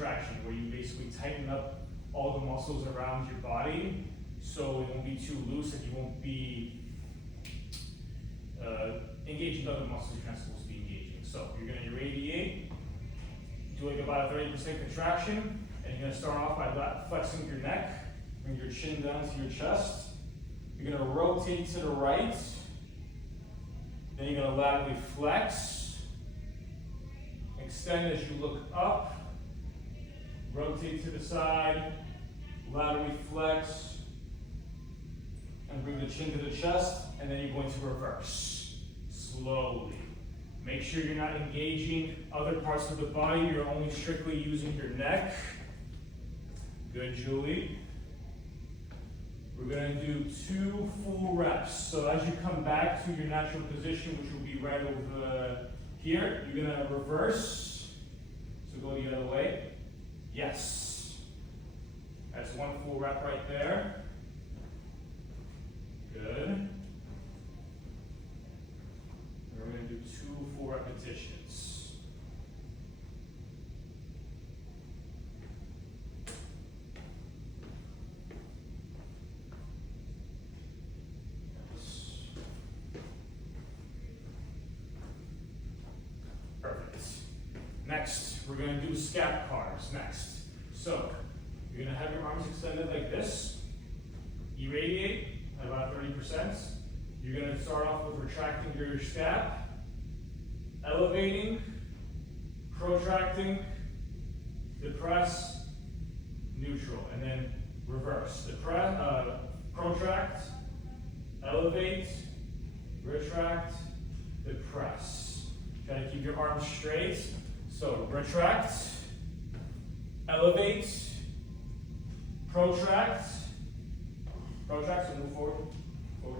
contraction, where you basically tighten up all the muscles around your body so it won't be too loose and you won't be engaging other muscles you're not supposed to be engaging. So you're going to irradiate, doing about a 30% contraction, and you're going to start off by flexing your neck, bring your chin down to your chest. You're going to rotate to the right, then you're going to laterally flex, extend as you look up, rotate to the side, laterally flex, and bring the chin to the chest, and then you're going to reverse. Slowly. Make sure you're not engaging other parts of the body, you're only strictly using your neck. Good, Julie. We're going to do 2 full reps. So as you come back to your natural position, which will be right over here, you're going to reverse. So go the other way. Yes. That's 1 full rep right there. Good. We're going to do 2 full repetitions. Perfect. Next, we're going to do scap cars next. So, you're going to have your arms extended like this. Irradiate at about 30%. You're going to start off with retracting your scap, elevating, protracting, depress, neutral, and then reverse. Protract, elevate, retract, depress. Try to keep your arms straight. So retract, elevate, protract, so move forward,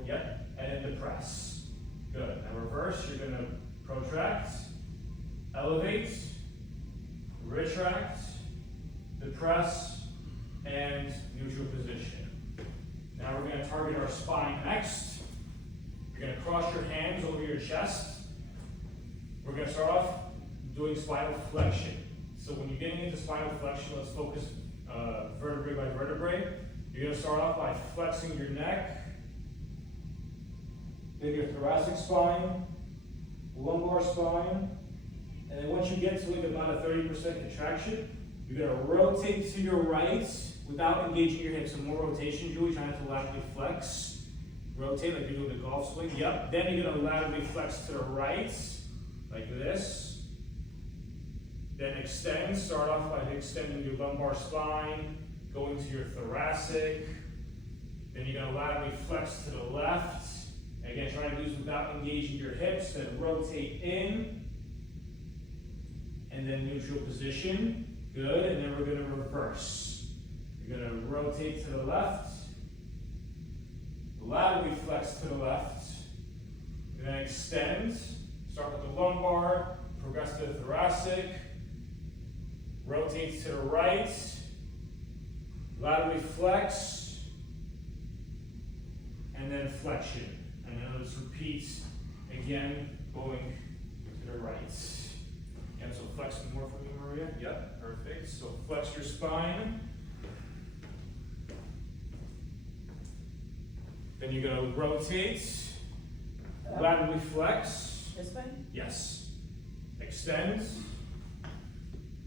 yep. And then depress. Good. Now reverse, you're going to protract, elevate, retract, depress, and neutral position. Now we're going to target our spine next. You're going to cross your hands over your chest. We're going to start off doing spinal flexion. So when you're getting into spinal flexion, let's focus vertebrae by vertebrae. You're going to start off by flexing your neck, then your thoracic spine, lumbar spine, and then once you get to like about a 30% contraction, you're going to rotate to your right without engaging your hips. Some more rotation, Julie, trying to laterally flex. Rotate like you're doing the golf swing. Yep. Then you're going to laterally flex to the right, like this. Then extend. Start off by extending your lumbar spine, going to your thoracic. Then you're going to laterally flex to the left. Again, try to do this without engaging your hips. Then rotate in. And then neutral position. Good. And then we're going to reverse. You're going to rotate to the left. Laterally flex to the left. And then extend. Start with the lumbar. Progress to the thoracic. Rotate to the right. Laterally flex. And then flexion. And then let's repeat again, going to the right. And so flex more for me, Maria. Yep, perfect. So flex your spine. Then you're going to rotate, laterally flex. This way? Yes. Extend.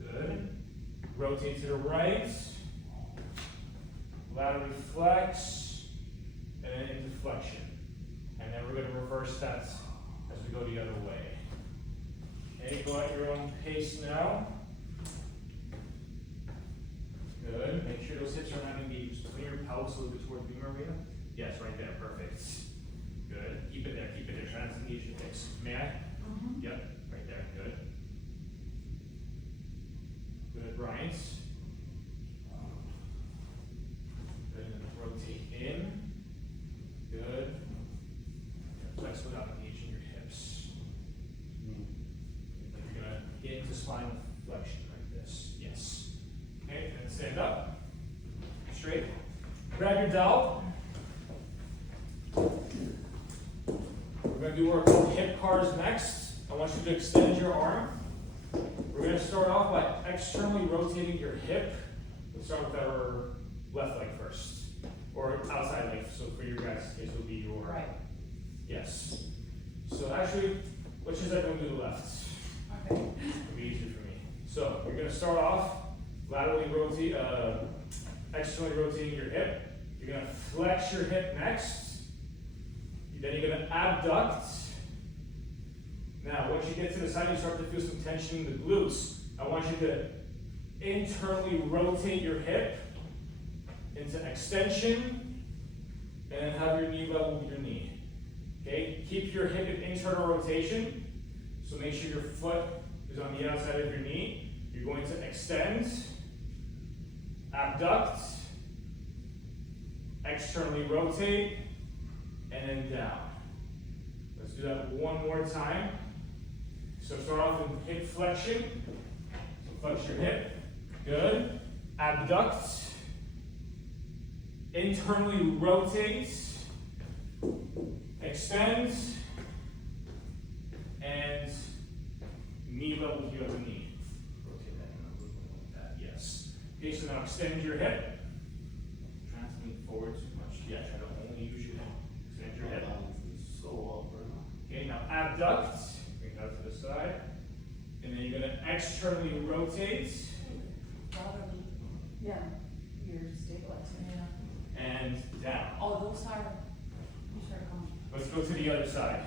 Good. Rotate to the right. Laterally flex. And then into flexion. And then we're going to reverse that as we go the other way. Okay, go at your own pace now. Good. Make sure those hips are not engaged. Swing your pelvis a little bit towards me, Maria. Yes, right there. Perfect. Good. Keep it there. Keep it there. Try not to engage your hips. May I? Yep. Right there. Good. Good, Bryant. Good. And rotate in. Good. Flex without engaging your hips. You're going to get into spinal flexion like this. Yes. Okay, and then stand up. Straight. Grab your dowel. We're going to do our hip cars next. I want you to extend your arm. We're going going to start off by externally rotating your hip. Let's start with our left leg first, or outside leg. So for your guys' case, it would be your Right. Yes. So actually, let's just everyone do the left. Okay. It'll be easier for me. So you're going to start off laterally rotate, externally rotating your hip. You're going to flex your hip next. Then you're going to abduct. Now, once you get to the side, you start to feel some tension in the glutes. I want you to internally rotate your hip into extension, and then have your knee level with your knee. Okay? Keep your hip in internal rotation, so make sure your foot is on the outside of your knee. You're going to extend, abduct, externally rotate, and then down. Let's do that one more time. So start off with hip flexion. So flex your hip. Good. Abduct. Internally rotate. Extend. And knee level to your other knee. Rotate that in a little bit like that. Yes. Okay, so now extend your hip. Try not to lean forward too much. Yeah, try to only use your hip. Extend your hip. So awkward. Okay, now abduct. Bring that to the side. And then you're going to externally rotate. Yeah, you're stabilizing. Yeah. And down. Oh, those are gone. Let's go to the other side.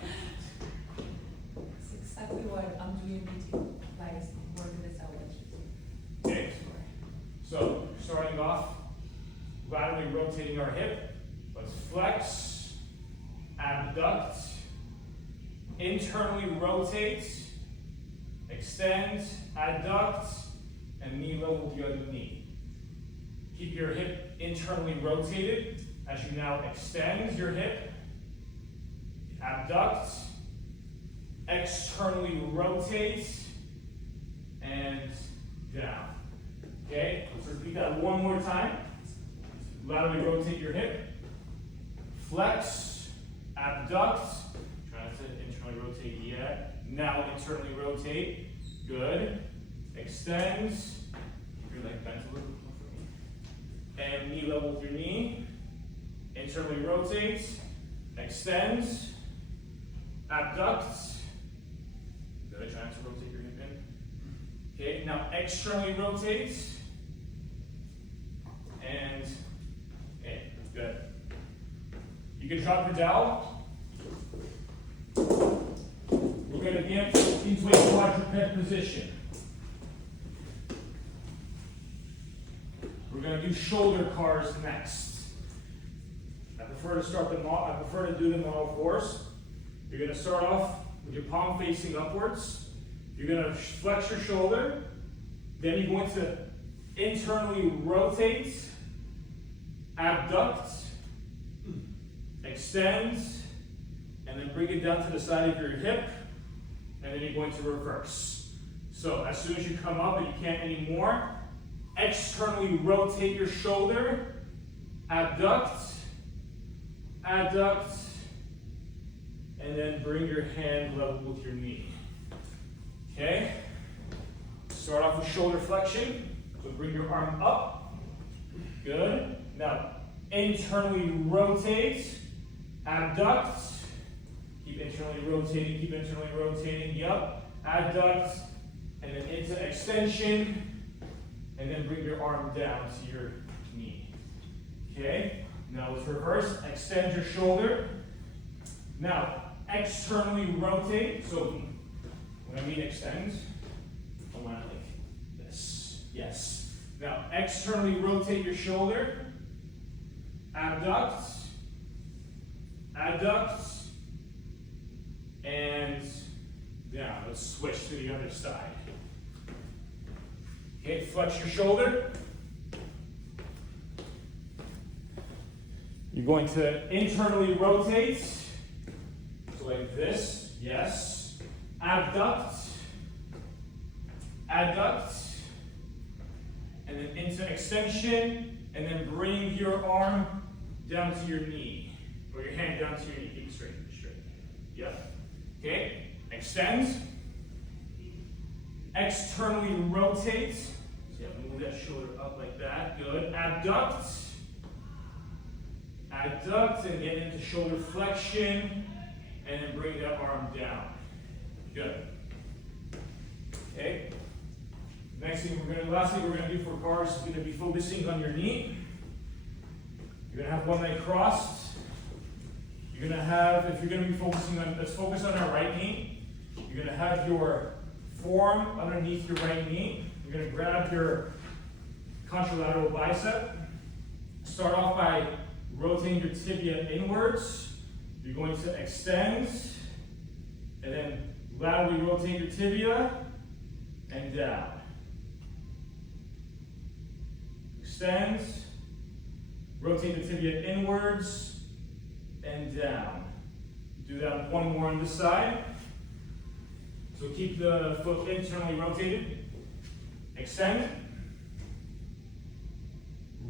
It's exactly what I'm doing with like working this out. Okay. So, starting off, laterally rotating our hip. Let's flex, abduct, internally rotate, extend, adduct, and knee level with the other knee. Keep your hip internally rotated as you now extend your hip, abduct, externally rotate, and down. Okay, let's repeat that one more time. Laterally rotate your hip, flex, abduct, try not to internally rotate yet. Now internally rotate, good. Extend, keep your leg bent a little bit more for me. And knee level with your knee, internally rotate, extend, abduct, good, try not to rotate your hip in. Okay, now externally rotate, and in, good. You can drop your dowel. We're going to get into a quadruped position. We're going to do shoulder cars next. I prefer to do them on all fours. You're going to start off with your palm facing upwards. You're going to flex your shoulder. Then you're going to internally rotate, abduct, extend, and then bring it down to the side of your hip, and then you're going to reverse. So as soon as you come up and you can't anymore, externally rotate your shoulder, abduct, adduct, and then bring your hand level with your knee. Okay? Start off with shoulder flexion. So bring your arm up. Good. Now, internally rotate, abduct. Keep internally rotating. Yup. Adduct. And then into extension. And then bring your arm down to your knee. Okay? Now let's reverse. Extend your shoulder. Now, externally rotate. So, when I mean extend, I want it like this. Yes. Now, externally rotate your shoulder. Abduct. Adduct. And down. Let's switch to the other side. Okay, flex your shoulder. You're going to internally rotate. So like this, yes. Abduct. Adduct. And then into extension. And then bring your arm down to your knee. Or your hand down to your knee. Keep it straight. Yep. Okay, extend. externally rotate. So yeah, move that shoulder up like that. Good. Abduct. Abduct and get into shoulder flexion. And then bring that arm down. Good. Okay. Last thing we're gonna do for cars is gonna be focusing on your knee. You're gonna have one leg crossed. You're gonna have, if you're gonna be focusing on, let's focus on our right knee. You're gonna have your forearm underneath your right knee. You're gonna grab your contralateral bicep. Start off by rotating your tibia inwards. You're going to extend, and then laterally rotate your tibia, and down. Extend, rotate the tibia inwards, and down. Do that one more on this side. So keep the foot internally rotated. Extend.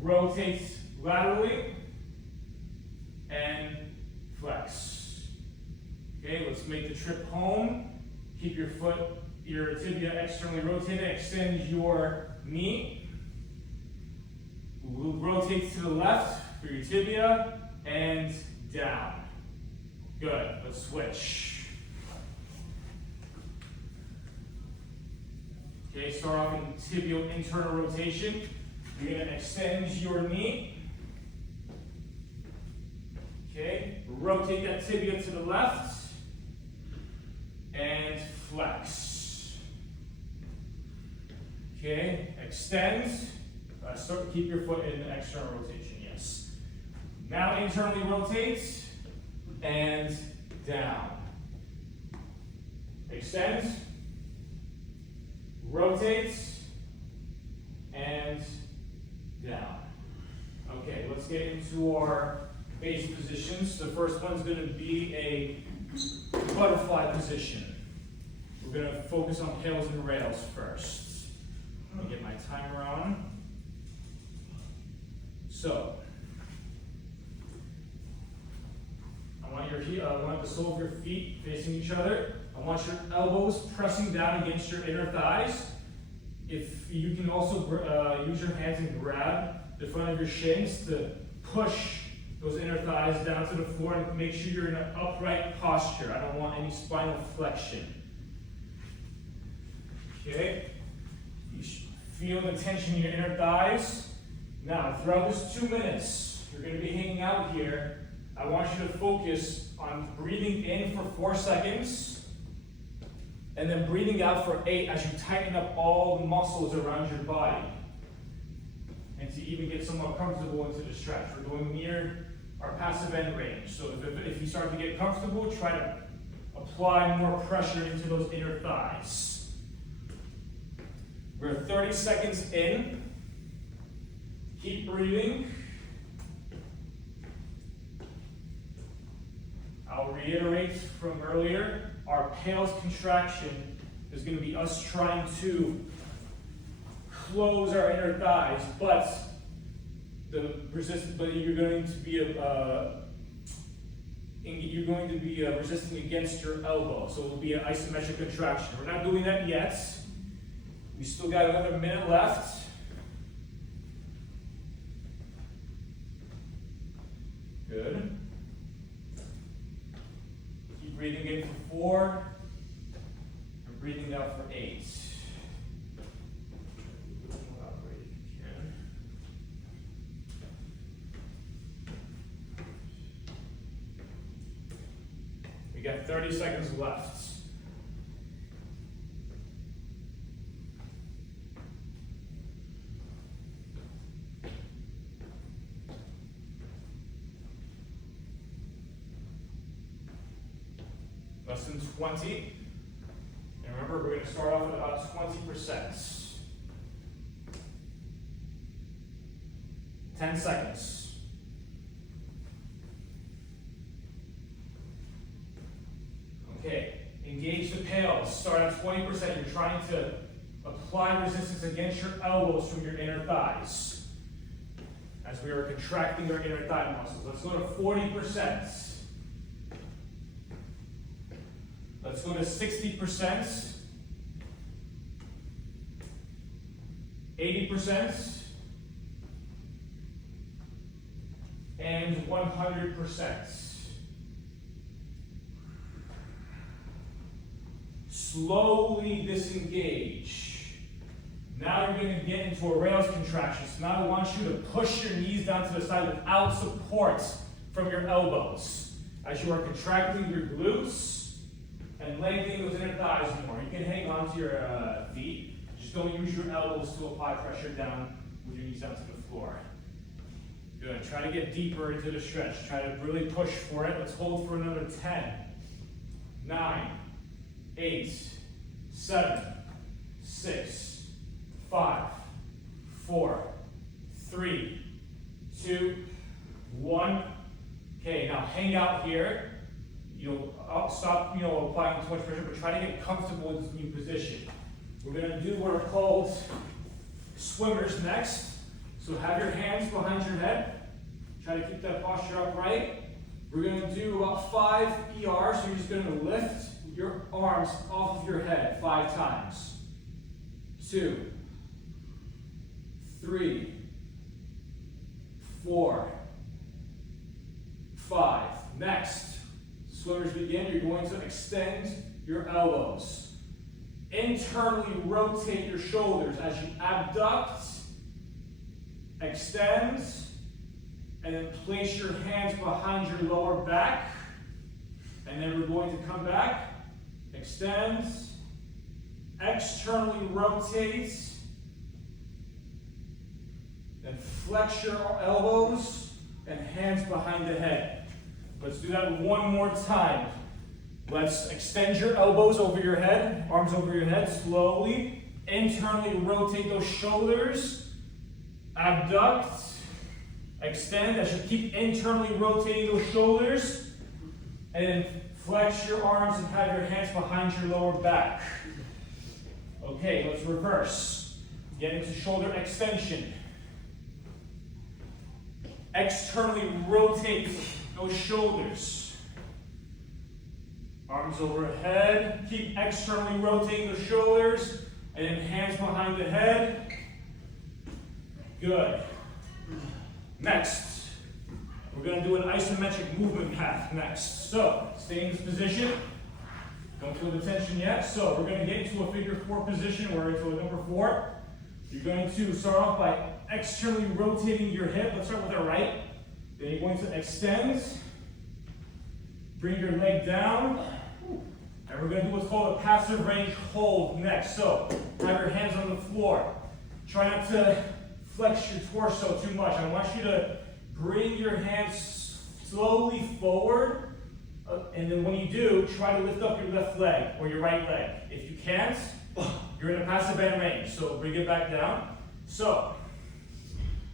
Rotate laterally. And flex. Okay, let's make the trip home. Keep your foot, your tibia externally rotated. Extend your knee. We'll rotate to the left for your tibia and down. Good. Let's switch. Okay, start off in tibial internal rotation. You're going to extend your knee. Okay, rotate that tibia to the left and flex. Okay, extend. Keep your foot in the external rotation, yes. Now internally rotate and down. Extend, rotate, and down. Okay, let's get into our base positions. The first one's going to be a butterfly position. We're going to focus on pails and rails first. Let me get my timer on. So, I want the sole of your feet facing each other. I want your elbows pressing down against your inner thighs. If you can also use your hands and grab the front of your shins to push those inner thighs down to the floor and make sure you're in an upright posture. I don't want any spinal flexion. Okay? You feel the tension in your inner thighs. Now, throughout this 2 minutes, you're going to be hanging out here. I want you to focus on breathing in for 4 seconds and then breathing out for 8 as you tighten up all the muscles around your body. And to even get somewhat comfortable into the stretch. We're going near our passive end range. So if you start to get comfortable, try to apply more pressure into those inner thighs. We're 30 seconds in. Keep breathing. I'll reiterate from earlier, our pales contraction is going to be us trying to close our inner thighs, but you're going to be resisting against your elbow, so it will be an isometric contraction. We're not doing that yet. We still got another minute left. Good. Keep breathing in for 4 and breathing out for 8. We got 30 seconds left. Less than 20. And remember, we're going to start off at about 20%. 10 seconds. Okay, engage the pales. Start at 20%. You're trying to apply resistance against your elbows from your inner thighs as we are contracting our inner thigh muscles. Let's go to 40%. Let's go to 60%. 80%, and 100%. Slowly disengage. Now you're going to get into a rails contraction. So now I want you to push your knees down to the side without support from your elbows. As you are contracting your glutes and lengthening those inner thighs more. You can hang on to your feet. Just don't use your elbows to apply pressure down with your knees down to the floor. Good. Try to get deeper into the stretch. Try to really push for it. Let's hold for another 10, 9, 8, 7, 6, 5, 4, 3, 2, 1. Okay, now hang out here. Stop, applying too much pressure, but try to get comfortable in this new position. We're going to do what are called swimmers next. So have your hands behind your head. Try to keep that posture upright. We're going to do about 5 ERs. So you're just going to lift your arms off of your head 5 times. 2, 3, 4, 5. Next, swimmers begin. You're going to extend your elbows. Internally rotate your shoulders as you abduct, extend, and then place your hands behind your lower back. And then we're going to come back, extend, externally rotate, then flex your elbows and hands behind the head. Let's do that one more time. Let's extend your elbows over your head, arms over your head, slowly. Internally rotate those shoulders, abduct, extend. As you keep internally rotating those shoulders, and then flex your arms and have your hands behind your lower back. Okay, let's reverse. Get into shoulder extension. Externally rotate those shoulders. Arms overhead. Keep externally rotating the shoulders. And then hands behind the head. Good. Next, we're going to do an isometric movement path next. So, stay in this position. Don't feel the tension yet. So, we're going to get into a figure 4 position. We're into a number 4. You're going to start off by externally rotating your hip. Let's start with our right. Then you're going to extend. Bring your leg down. And we're going to do what's called a passive range hold next. So, have your hands on the floor. Try not to flex your torso too much. I want you to bring your hands slowly forward. And then when you do, try to lift up your left leg or your right leg. If you can't, you're in a passive band range. So, bring it back down. So,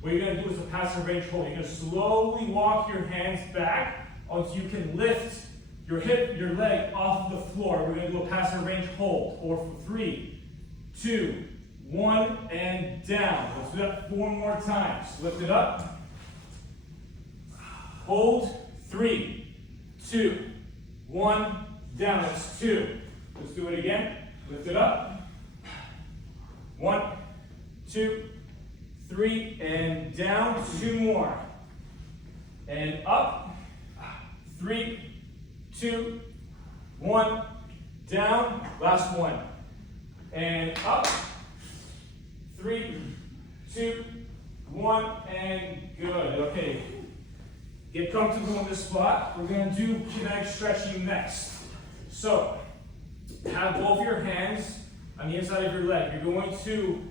what you're going to do is a passive range hold. You're going to slowly walk your hands back until you can lift your hip, your leg off the floor. We're going to do a passive range hold. Or for 3, 2, 1, and down. Let's do that 4 more times. Lift it up. Hold. 3, 2, 1, down. That's 2. Let's do it again. Lift it up. 1, 2, 3, and down. 2 more. And up. 3, 2, 1, down. Last one. And up. 3, 2, 1, and good. Okay. Get comfortable in this spot. We're going to do kinetic stretching next. So, have both your hands on the inside of your leg. You're going to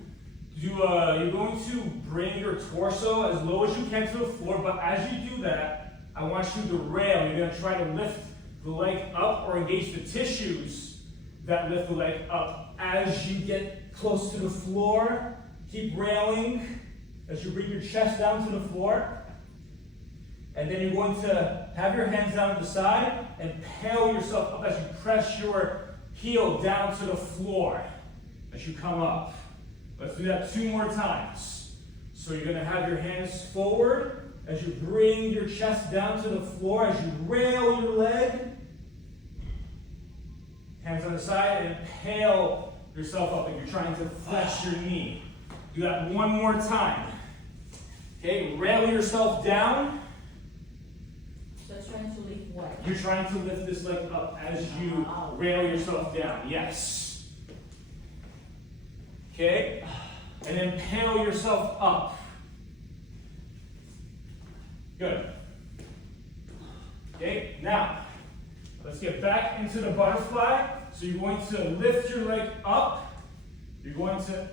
bring your torso as low as you can to the floor, but as you do that, I want you to rail. You're going to try to lift the leg up or engage the tissues that lift the leg up. As you get close to the floor, keep railing as you bring your chest down to the floor. And then you're going to have your hands down to the side and pale yourself up as you press your heel down to the floor as you come up. Let's do that 2 more times. So you're going to have your hands forward as you bring your chest down to the floor, as you rail your leg. Hands on the side and pale yourself up like you're trying to flex your knee. Do that one more time. Okay, rail yourself down. So it's trying to lift what? You're trying to lift this leg up as you rail yourself down. Yes. Okay, and then paddle yourself up. Good. Okay, now, let's get back into the butterfly. So you're going to lift your leg up. You're going to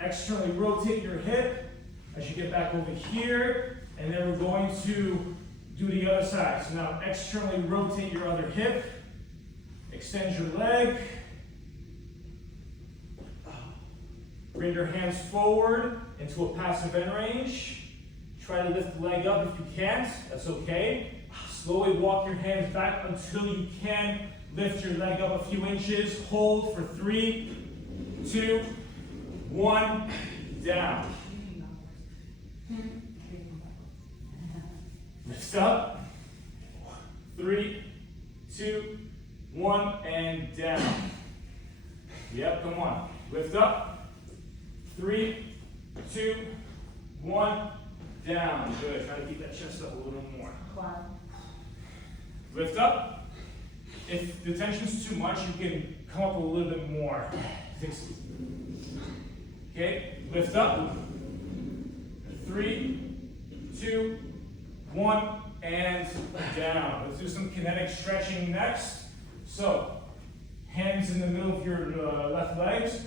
externally rotate your hip as you get back over here. And then we're going to do the other side. So now externally rotate your other hip. Extend your leg. Bring your hands forward into a passive end range. Try to lift the leg up if you can't. That's okay. Slowly walk your hands back until you can lift your leg up a few inches. Hold for 3, 2, 1, down. Lift up. 3, 2, 1, and down. Yep, come on. Lift up. 3, 2, 1, down. Good. Try to keep that chest up a little more. Wow. Lift up. If the tension's too much, you can come up a little bit more. Okay, lift up. 3, 2, 1, and down. Let's do some kinetic stretching next. So, hands in the middle of your left legs.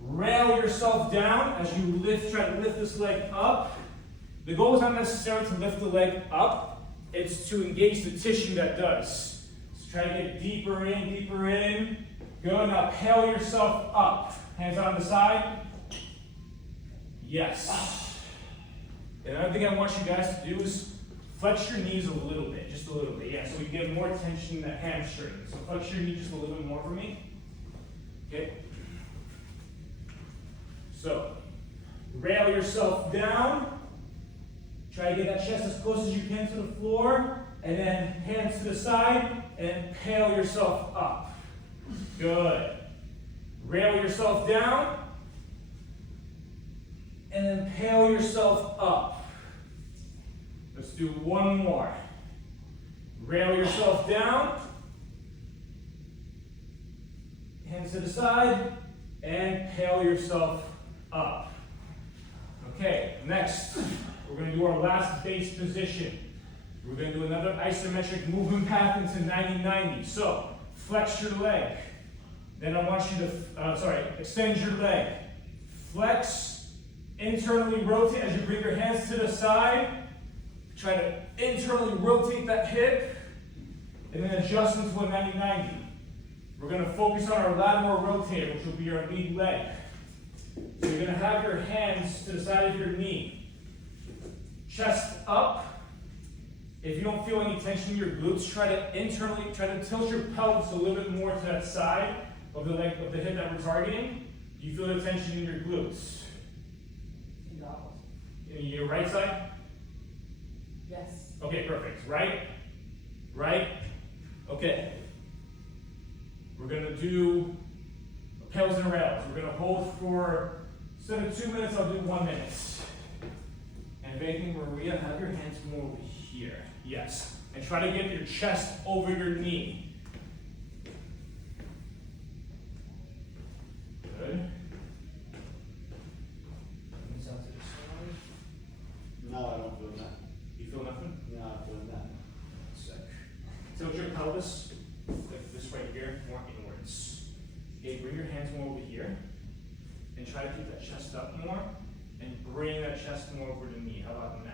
Rail yourself down as you lift, try to lift this leg up. The goal is not necessarily to lift the leg up, it's to engage the tissue that does. So try to get deeper in, deeper in. Good, now paddle yourself up. Hands on the side. Yes. And another thing I want you guys to do is flex your knees a little bit, just a little bit. Yeah, so we get more tension in the hamstring. So flex your knee just a little bit more for me. Okay. So, rail yourself down. Try to get that chest as close as you can to the floor. And then hands to the side and paddle yourself up. Good. Rail yourself down. And then paddle yourself up. Let's do one more. Rail yourself down. Hands to the side. And paddle yourself up. Okay, next, we're going to do our last base position. We're going to do another isometric movement path into 90-90. So, flex your leg. Then I want you to, extend your leg. Flex, internally rotate as you bring your hands to the side. Try to internally rotate that hip. And then adjust into a 90-90. We're going to focus on our lateral rotator, which will be our lead leg. So you're going to have your hands to the side of your knee. Chest up. If you don't feel any tension in your glutes, try to tilt your pelvis a little bit more to that side of the leg, of the hip that we're targeting. Do you feel the tension in your glutes? In your right side? Yes. Okay, perfect. Right? Right? Okay. We're going to do pedals and rails. We're going to hold for, instead of 2 minutes, I'll do 1 minute. And if anything, Maria, have your hands come over here. Yes. And try to get your chest over your knee. Good. Hands out to the side. No, I don't feel that. You feel nothing? No, I feel that. Sick. Tilt your pelvis, like this right here, more inwards. Okay, bring your hands more over here. And try to keep that chest up more. And bring that chest more over the knee. How about now?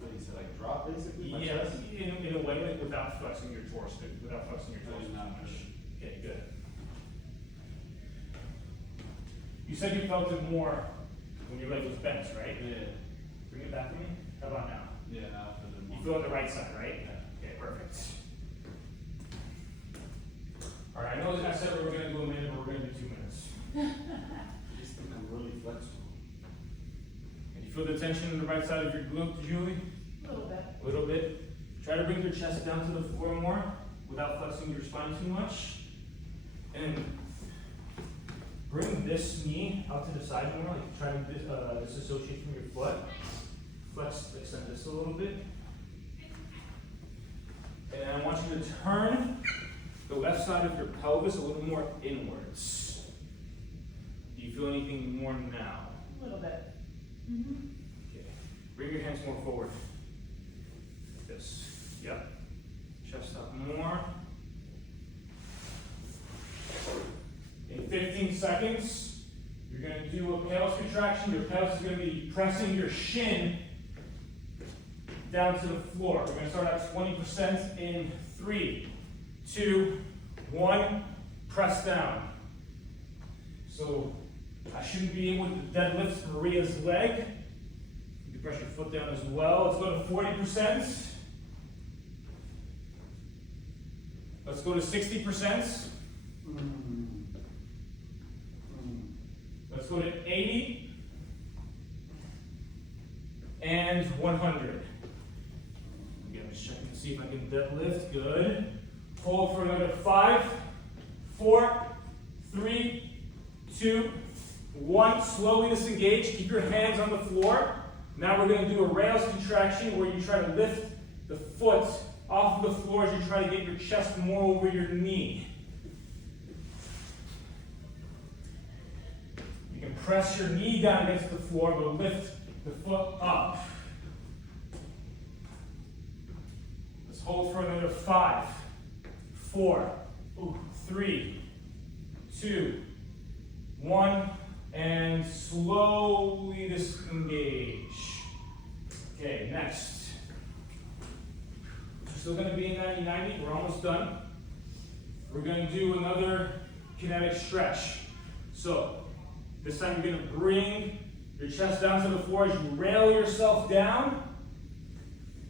What you said, like drop basically? My Yeah, chest? in a way, like without flexing your torso, without flexing your torso. Not much. Okay, good. You said you felt it more when your leg was bent, right? Yeah. Bring it back to me. How about now? Yeah, now I feel it more. You feel it the right side, right? Okay, perfect. All right, I know I said we were going to do a minute, but we're going to do 2 minutes. I just think I'm really flexible. And you feel the tension in the right side of your glute, Julie? A little bit. A little bit. Try to bring your chest down to the floor more without flexing your spine too much. And Bring this knee out to the side more, like try to disassociate from your foot. Flex, extend this a little bit. And I want you to turn the left side of your pelvis a little more inwards. Do you feel anything more now? A little bit. Okay. Bring your hands more forward. Like this. Yep. Chest up more. In 15 seconds, you're going to do a pelvis contraction. Your pelvis is going to be pressing your shin down to the floor. We're going to start at 20% in 3, 2, 1. Press down. So I shouldn't be able to deadlift Maria's leg. You can press your foot down as well. Let's go to 40%. Let's go to 60%. Let's go to 80 and 100. Again, just checking to see if I can deadlift. Good. Hold for another 5, 4, 3, 2, 1. Slowly disengage. Keep your hands on the floor. Now we're going to do a rails contraction where you try to lift the foot off of the floor as you try to get your chest more over your knee. You can press your knee down against the floor, but lift the foot up. Let's hold for another 5, 4, 3, 2, 1, and slowly disengage. Okay, next. Still going to be in 90-90. We're almost done. We're going to do another kinetic stretch. So this time you're going to bring your chest down to the floor as you rail yourself down.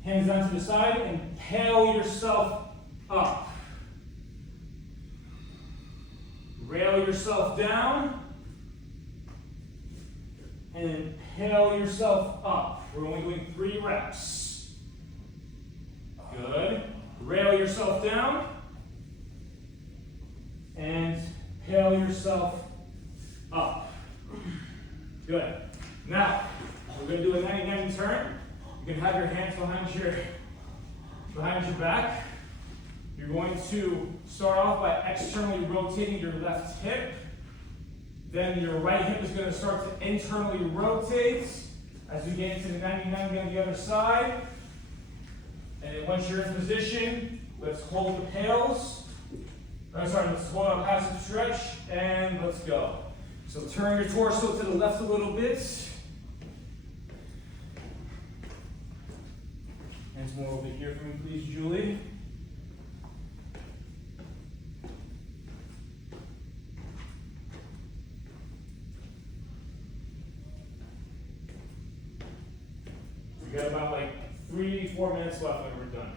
Hands down to the side and pale yourself up. Rail yourself down and pale yourself up. We're only doing 3 reps. Good. Rail yourself down and pale yourself up. Good. Now, we're going to do a 90-90 turn. You can have your hands behind your back. You're going to start off by externally rotating your left hip. Then your right hip is going to start to internally rotate as we get into the 90-90 on the other side. And then once you're in position, let's hold the pails. Let's hold our passive stretch, and let's go. So turn your torso to the left a little bit. Hands more over here for me, please, Julie. We got about 3-4 minutes left when we're done.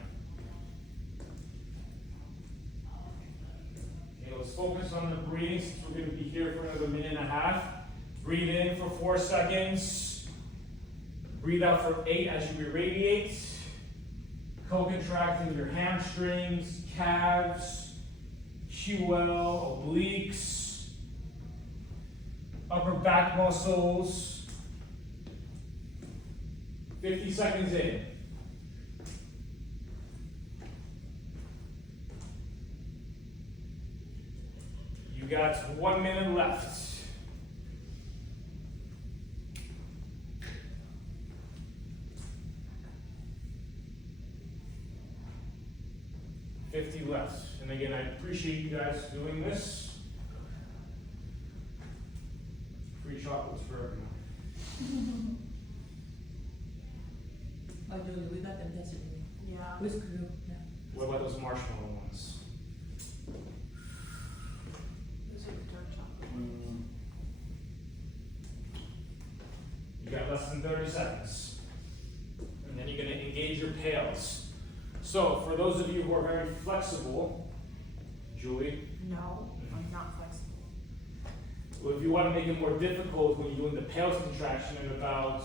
Okay, let's focus on the breathing since we're going to be here for another 1.5 minutes. Breathe in for 4 seconds. Breathe out for 8 as you irradiate. Co-contracting your hamstrings, calves, QL, obliques, upper back muscles. 50 seconds in. You got 1 minute left. 50 left. And again, I appreciate you guys doing this. Free chocolates for everyone. Oh, Julie, we got them yesterday. Yeah. With crew, yeah. What about those marshmallow ones? Those are the dark chocolate. You got less than 30 seconds. And then you're going to engage your pails. So, for those of you who are very flexible, Julie, No, I'm not flexible. well, if you want to make it more difficult when you're doing the pails contraction in about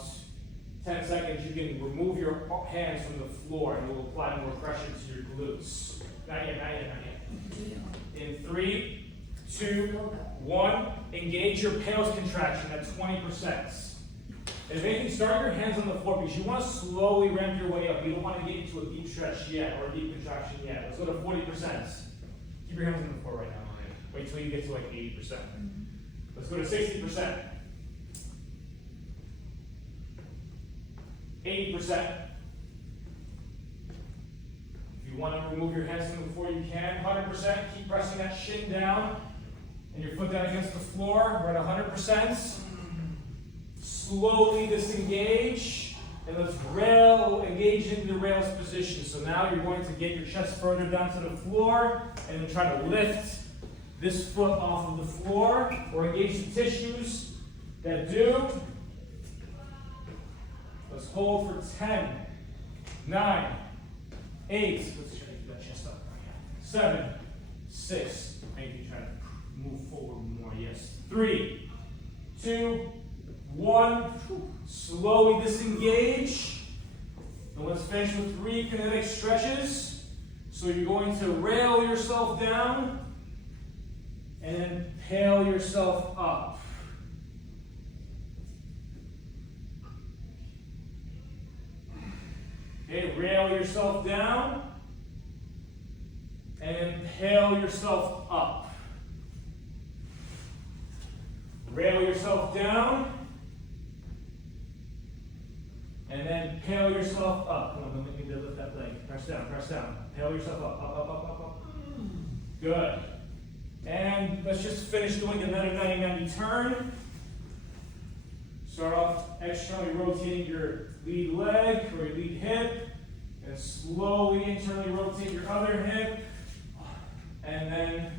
10 seconds, you can remove your hands from the floor and it will apply more pressure to your glutes. Not yet, not yet, not yet. In 3, 2, 1. Engage your pales contraction at 20%. If anything, start your hands on the floor because you want to slowly ramp your way up. You don't want to get into a deep stretch yet or a deep contraction yet. Let's go to 40%. Keep your hands on the floor right now, Maria. Wait till you get to like 80%. Let's go to 60%. 80%. If you want to remove your hands from the floor, you can. 100%. Keep pressing that shin down and your foot down against the floor. We're at 100%. Slowly disengage, and let's engage into the rails position. So now you're going to get your chest further down to the floor, and then try to lift this foot off of the floor, or engage the tissues that do. Let's hold for 10, 9, 8, let's try to get that chest up. 7, 6, maybe try to move forward more, yes. 3, 2, 1, slowly disengage. And let's finish with 3 kinetic stretches. So you're going to rail yourself down and then pale yourself up. Okay, rail yourself down and then pale yourself up. Rail yourself down and then pale yourself up. Come on, don't make me deadlift that leg. Press down. Pale yourself up, up. Good. And let's just finish doing another 90-90 turn. Start off externally rotating your lead leg or your lead hip, and slowly internally rotate your other hip, and then